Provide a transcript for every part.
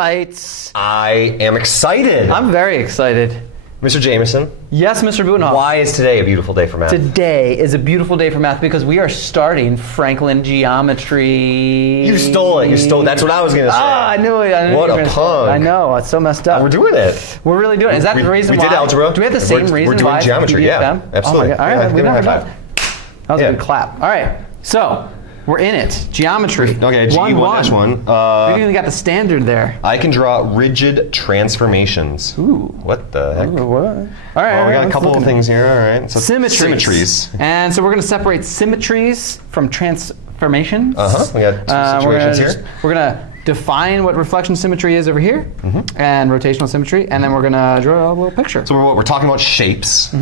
right. I am excited. I'm very excited. Mr. Jameson. Yes, Mr. Butenhoff. Why is today a beautiful day for math? Today is a beautiful day for math because we are starting Franklin geometry. You stole it. You stole. That's what I was gonna say. I knew it. What a punk. I know. It's so messed up. We're doing it. We're really doing it. Is that the reason why? We did algebra. Do we have the same reason We're doing why? geometry. Yeah, absolutely. Oh my God. All right. Yeah, We give me a never high done. five. That was a good clap. All right. So we're in it. Geometry. Okay. G1-1. We even got the standard there. I can draw rigid transformations. Ooh. What the heck? Ooh, what? All right. Well, we got a couple of things here. All right. So Symmetries. And so we're going to separate symmetries from transformations. We got two situations here. We're going to define what reflection symmetry is over here, and rotational symmetry, and then we're going to draw a little picture. So we're talking about shapes.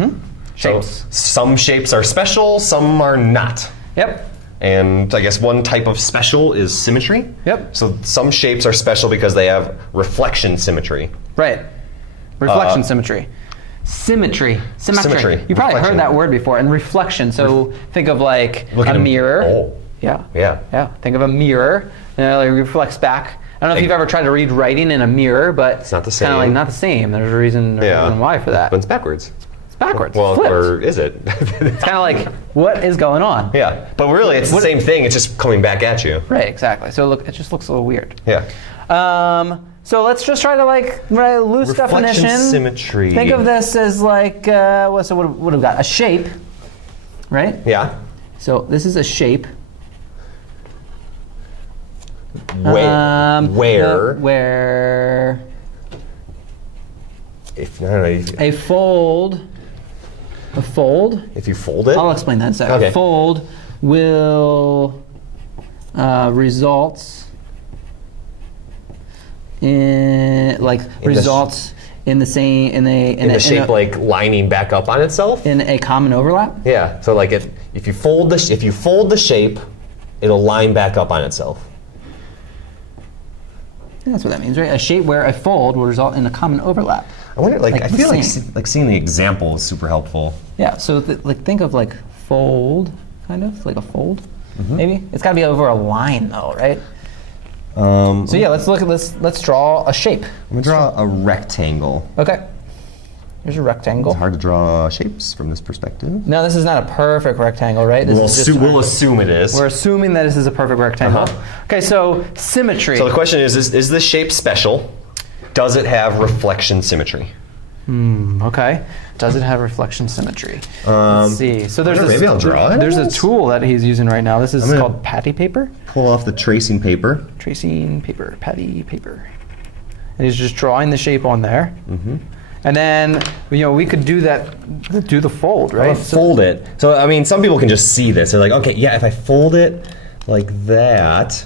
Shapes. So some shapes are special, some are not. Yep. And I guess one type of special is symmetry. Yep. So some shapes are special because they have reflection symmetry. Right. Reflection symmetry. Symmetry. Symmetry. You probably heard that word before. And reflection. So think of like a mirror. Oh. Yeah. Yeah. Yeah. Think of a mirror. And it like reflects back. I don't know if you've ever tried to read writing in a mirror, but it's not the same. Kind of like not the same. There's a reason why for that. But it's backwards. Backwards. Well, flipped. or is it? It's kind of like, what is going on? Yeah, but really it's the same thing, it's just coming back at you. Right, exactly. So it just looks a little weird. Yeah. So let's just try to write a loose definition. Reflection symmetry. Think of this as like, what have we got? A shape, right? Yeah. So this is a shape. Where? Where? If, I don't know, A fold. If you fold it? I'll explain that in a second. Okay. A fold will results in in the same in a shape like lining back up on itself? In a common overlap? Yeah. So like if you fold the shape, it'll line back up on itself. Yeah, that's what that means, right? A shape where a fold will result in a common overlap. I wonder, I feel like seeing the example is super helpful. Yeah, so think of like fold, kind of, like a fold, maybe? It's gotta be over a line though, right? So yeah, let's draw a shape. I'm gonna draw a rectangle. Okay. Here's a rectangle. It's hard to draw shapes from this perspective. No, this is not a perfect rectangle, right? We'll assume it is. We're assuming that this is a perfect rectangle. Okay, so symmetry. So the question is this shape special? Does it have reflection symmetry? Okay. Does it have reflection symmetry? Let's see. So maybe I'll draw it. There's a tool that he's using right now. This is called patty paper. Pull off the tracing paper. Tracing paper, patty paper. And he's just drawing the shape on there. And then, we could do the fold, right? Fold it. So, I mean, some people can just see this. They're like, okay, yeah, if I fold it like that,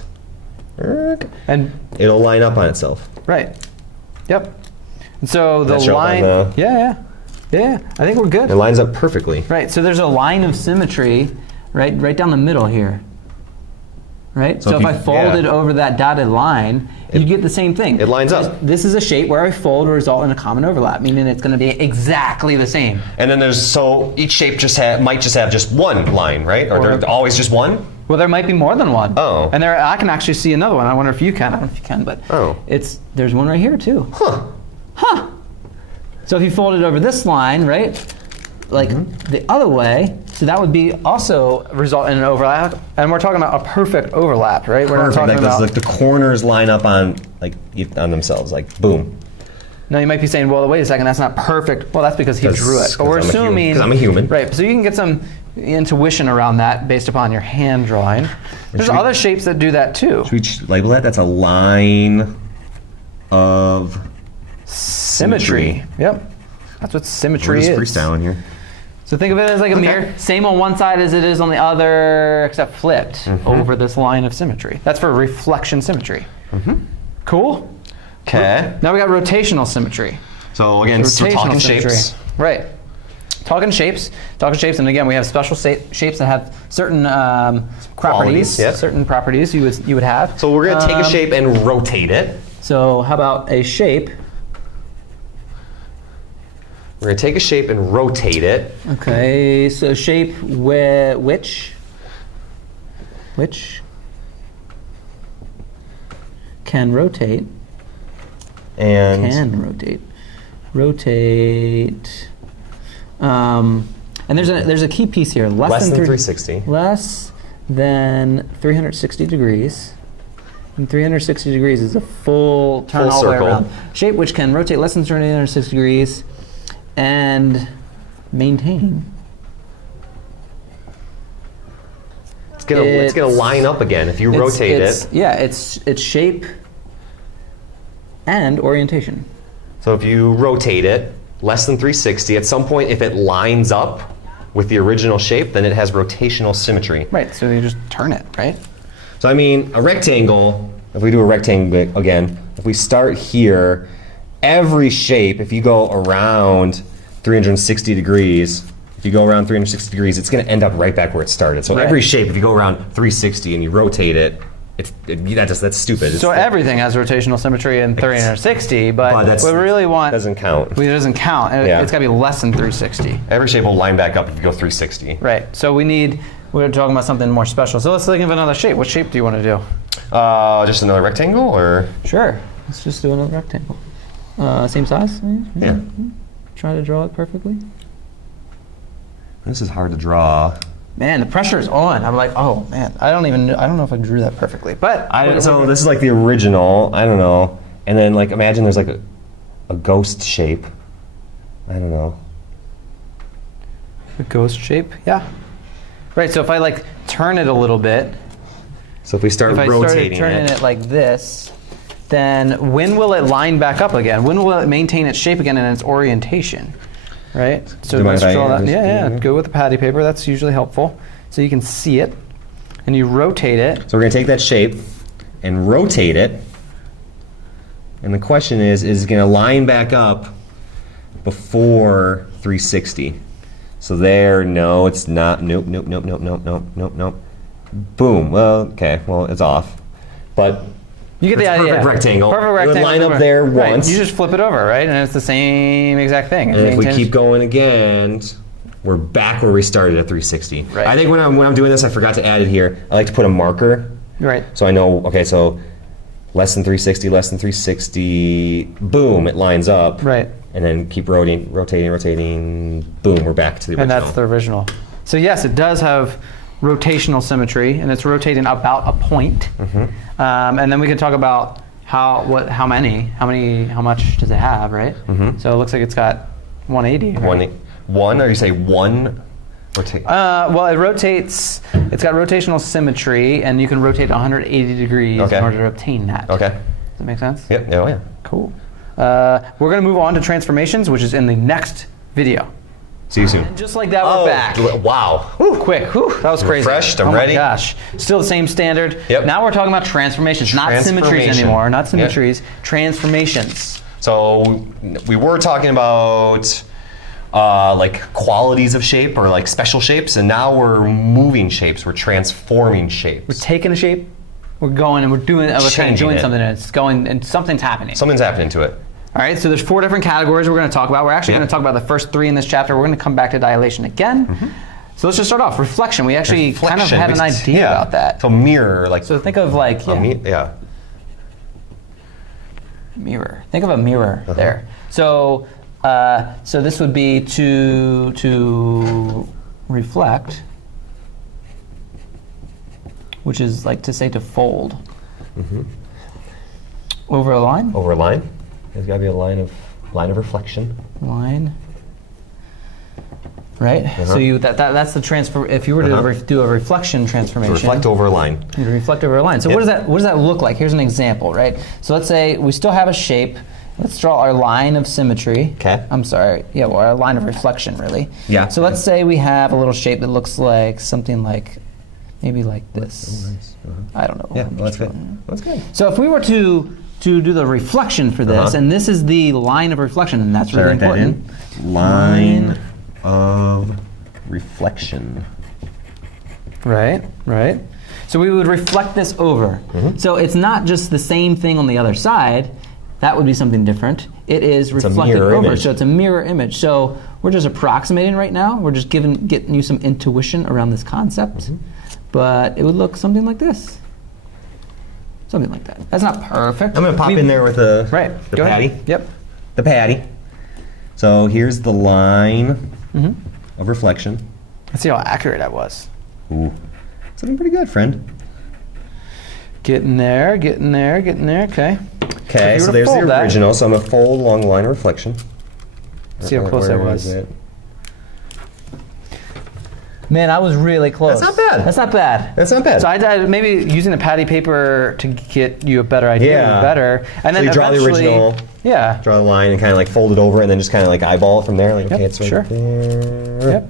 and it'll line up on itself. Right. Yep. And so the That's line, yeah, I think we're good. It lines up perfectly. Right, so there's a line of symmetry right down the middle here. Right? So if I folded over that dotted line, you'd get the same thing. It lines up. This is a shape where a fold will result in a common overlap, meaning it's going to be exactly the same. And then each shape might just have just one line, right? Or there's always just one? Well, there might be more than one. Oh. And I can actually see another one. I wonder if you can. I don't know if you can, but there's one right here too. Huh. So if you fold it over this line, right? Like the other way, so that would be also result in an overlap, and we're talking about a perfect overlap, right? We're not talking about like the corners line up on themselves, like boom. Now you might be saying, well, wait a second, that's not perfect. Well, that's because he drew it. But we're assuming, because I'm a human, right? So you can get some intuition around that based upon your hand drawing. There's other shapes that do that too. Should we label that? That's a line of symmetry. Yep, that's what symmetry is. We're just freestyling here. So think of it as like a mirror, same on one side as it is on the other, except flipped over this line of symmetry. That's for reflection symmetry. Cool? Okay. Now we got rotational symmetry. So again, we're talking shapes. Right. Talking shapes, and again, we have special shapes that have certain properties, certain properties you would have. So we're gonna take a shape and rotate it. So how about a shape? We're going to take a shape and rotate it. Okay, so shape which can rotate And can rotate. Rotate. And there's a key piece here. Less than 360. Less than 360 degrees. And 360 degrees is a full turn all the way around. Shape which can rotate less than 360 degrees and maintain. It's gonna line up again if you rotate it. Yeah, it's shape and orientation. So if you rotate it less than 360, at some point if it lines up with the original shape, then it has rotational symmetry. Right, so you just turn it, right? So I mean, a rectangle, if we do a rectangle again, if we start here, every shape, if you go around 360 degrees, if you go around 360 degrees, it's going to end up right back where it started. So every shape, if you go around 360 and you rotate it, that's stupid. So everything has rotational symmetry in 360, but what we really want doesn't count. It doesn't count. It's got to be less than 360. Every shape will line back up if you go 360. Right. So we're talking about something more special. So let's think of another shape. What shape do you want to do? Just another rectangle, or? Sure. Let's just do another rectangle. Same size? Yeah. Try to draw it perfectly. This is hard to draw. Man, the pressure is on. I'm like, oh man, I don't know if I drew that perfectly. But so this is like the original. I don't know. And then like imagine there's like a ghost shape. I don't know. A ghost shape? Yeah. Right. So if I like turn it a little bit. So if we start rotating it. If I started turning it like this, then when will it line back up again? When will it maintain its shape again and its orientation? Right? So let's draw that. Yeah. Go with the patty paper. That's usually helpful. So you can see it. And you rotate it. So we're going to take that shape and rotate it. And the question is it going to line back up before 360? So there, no, it's not. Nope. Boom. Well, okay. Well, it's off. But you get the idea. Perfect rectangle. Perfect rectangle. It would line up there once. You just flip it over, right? And it's the same exact thing. And if we keep going again, we're back where we started at 360. Right. I think when I'm doing this, I forgot to add it here. I like to put a marker. Right. So I know, okay, so less than 360, boom, it lines up. Right. And then keep rotating, boom, we're back to the original. And that's the original. So yes, it does have rotational symmetry, and it's rotating about a point. And then we can talk about how much does it have, right? So it looks like it's got 180. Right? One, or you say one? Well, it rotates. It's got rotational symmetry, and you can rotate 180 degrees in order to obtain that. Okay. Does that make sense? Yep. Oh yeah. Cool. We're going to move on to transformations, which is in the next video. See you soon. And just like that, we're back. Wow. Whew, quick. Whew, that was crazy. Refreshed, I'm ready. Oh my gosh. Still the same standard. Yep. Now we're talking about transformations, not symmetries anymore. Not symmetries, transformations. So we were talking about like qualities of shape or like special shapes, and now we're moving shapes. We're transforming shapes. We're taking a shape, we're going and we're doing something, and it's going, and something's happening. Something's happening to it. All right, so there's 4 different categories we're going to talk about. We're actually going to talk about the first 3 in this chapter. We're going to come back to dilation again. So let's just start off. Reflection. We actually kind of had an idea about that. So mirror, like. So think of like mirror. Think of a mirror there. So so this would be to reflect, which is like to say to fold. Over a line. Over a line. There's got to be a line of reflection. Line. Right. So that's the transfer. If you were to do a reflection transformation. To reflect over a line. You reflect over a line. So what does that look like? Here's an example, right? So let's say we still have a shape. Let's draw our line of symmetry. Okay. I'm sorry. Yeah, well, our line of reflection, really. Yeah. So let's say we have a little shape that looks like something like, maybe like this. Oh, nice. I don't know. Yeah, well, that's good. That's good. So if we were to do the reflection for this, and this is the line of reflection, and that's really important. Line of reflection. Right. So we would reflect this over. So it's not just the same thing on the other side. That would be something different. It is reflected over, image. So it's a mirror image. So we're just approximating right now. We're just getting you some intuition around this concept. But it would look something like this. Something like that. That's not perfect. I'm going to pop in there with the Go patty. ahead. Yep. The patty. So here's the line of reflection. Let's see how accurate I was. Ooh. Something pretty good, friend. Getting there, getting there, getting there. Okay. Okay, so there's the original. So I'm going to fold along the line of reflection. See how close I was. Man, I was really close. That's not bad. That's not bad. That's not bad. So I maybe using the patty paper to get you a better idea would be better. And then so you draw the original. Yeah. Draw the line and kind of like fold it over and then just kind of like eyeball it from there. Like, okay, it's right there. Yep.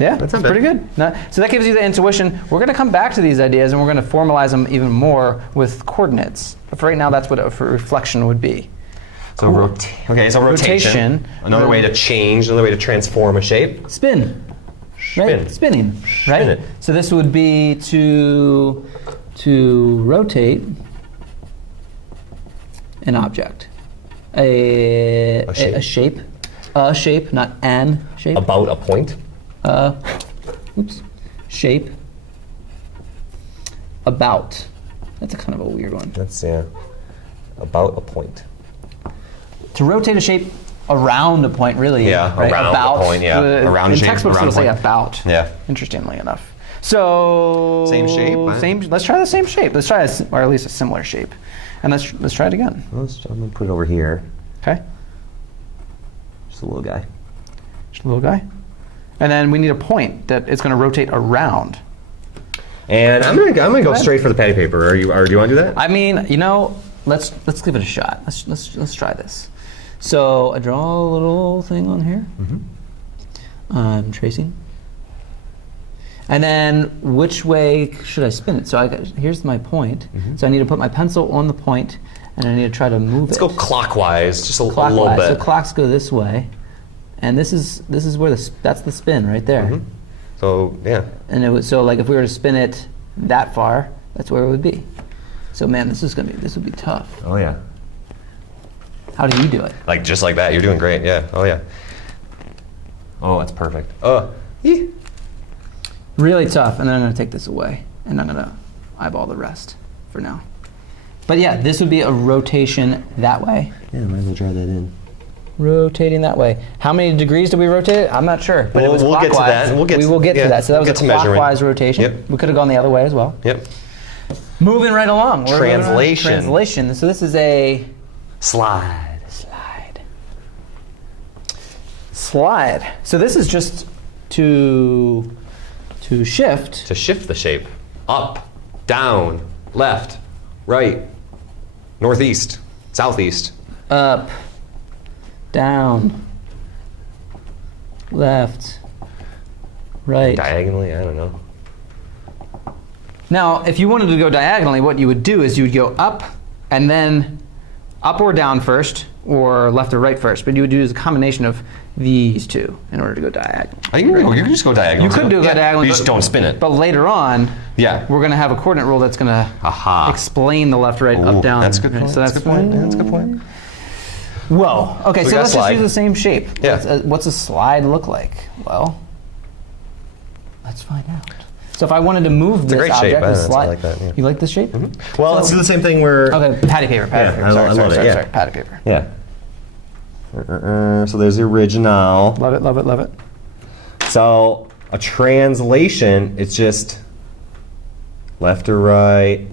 Yeah, that's pretty good. So that gives you the intuition. We're going to come back to these ideas and we're going to formalize them even more with coordinates. But for right now, that's what a reflection would be. So rotation. Another way to change, another way to transform a shape. Spin. Right? Spinning. Right? Spin it. So this would be to rotate an object. A shape. A shape, not an shape. About a point. Shape. About. That's a kind of a weird one. That's, about a point. To rotate a shape around a point, really. Yeah, right? around a point, yeah. Around a shape, textbooks around it'll say point. about. Yeah. Interestingly enough. So same shape. Let's try the same shape. Let's try or at least a similar shape, and let's try it again. I'm gonna put it over here. Okay. Just a little guy. Just a little guy. And then we need a point that it's going to rotate around. And I'm gonna go straight for the patty paper. Do you want to do that? I mean, let's give it a shot. Let's try this. So I draw a little thing on here. I'm tracing. And then which way should I spin it? So here's my point. So I need to put my pencil on the point, and I need to try to move it. Let's go clockwise, just a little bit. So clocks go this way, and this is where that's the spin right there. So yeah. And so like if we were to spin it that far, that's where it would be. So man, this would be tough. Oh yeah. How do you do it? Like just like that. You're doing great. Yeah. Oh yeah. Oh, that's perfect. Really tough. And then I'm going to take this away, and I'm going to eyeball the rest for now. But yeah, this would be a rotation that way. Yeah, might as well draw that in. Rotating that way. How many degrees do we rotate it? I'm not sure. But it was we'll clockwise. Get to that. We will get to that. So that was a clockwise rotation. Yep. We could have gone the other way as well. Yep. Moving right along. Translation. Translation. So this is a slide. So this is just to shift. To shift the shape. Up, down, left, right, northeast, southeast. Up, down, left, right. Diagonally, I don't know. Now, if you wanted to go diagonally, what you would do is you would go up and then up or down first, or left or right first. But you would do a combination of these two in order to go diagonal. I think you can just go diagonal. You could do diagonal. You just don't spin it. But later on, we're going to have a coordinate rule that's going to explain the left, right, up, down. That's a good point. So that's a good point. That's a good point. Whoa. Okay, so let's just use the same shape. Yeah. What's a slide look like? Well, let's find out. So if I wanted to move this object, the slide. I like that. Yeah. You like this shape? Well, let's do the same thing where. Okay, patty paper. I love it. Sorry, patty paper. Yeah. So there's the original. Love it, love it, love it. So a translation, it's just left or right,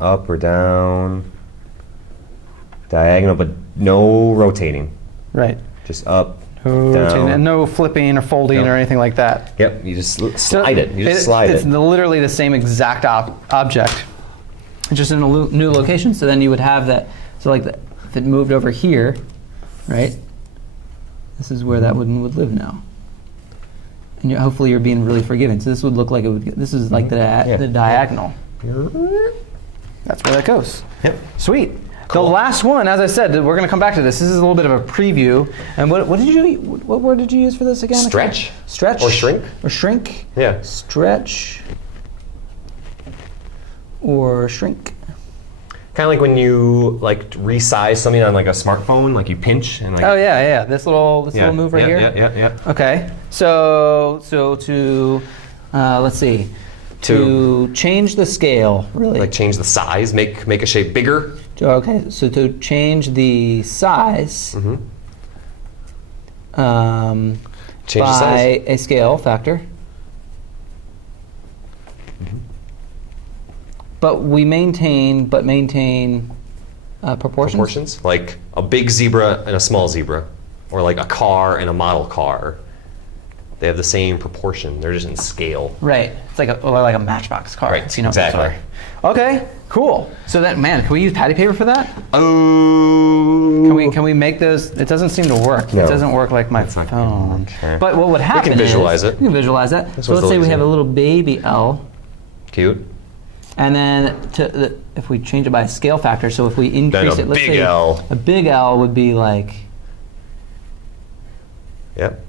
up or down, diagonal, but no rotating. Right. Just up, down. And no flipping or folding or anything like that. Yep, you just slide it. You just slide it. It's literally the same exact object, just in a new location. So then you would have that. So like if it moved over here, right? This is where that one would live now. And hopefully you're being really forgiving. So this would look like it would. This is like the diagonal. That's where that goes. Yep. Sweet. Cool. The last one, as I said, we're going to come back to this. This is a little bit of a preview. And what word did you use for this again? Stretch. Stretch. Or shrink. Or shrink. Yeah. Stretch. Or shrink. Kind of like when you resize something on like a smartphone, like you pinch and like. Oh yeah. This little move here. Yeah. Okay. So to let's see, to change the scale, really. Like change the size, make a shape bigger. Okay, so to change the size Change the by size. a scale factor. But we maintain proportions? Proportions, like a big zebra and a small zebra, or like a car and a model car. They have the same proportion. They're just in scale. Right. It's like a Matchbox car. Right, You know, exactly. sorry. Okay, cool. So that, man, can we use patty paper for that? Oh. Can we make those? It doesn't seem to work. No. It doesn't work like my not phone. gonna work. But what would happen can visualize is, it. We can visualize that. This So one's let's say a we little have a easier. little baby L, Cute. and then if we change it by a scale factor, so if we increase Then it, let's big say L. a big L would be like, Yep.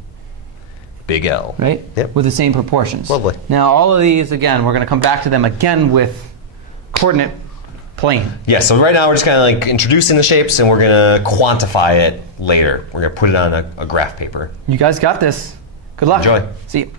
Big L. right? Yep. With the same proportions. Lovely. Now all of these, again, we're going to come back to them again with coordinate plane. Yeah, so right now we're just kind of like introducing the shapes and we're going to quantify it later. We're going to put it on a graph paper. You guys got this. Good luck. Enjoy. See you.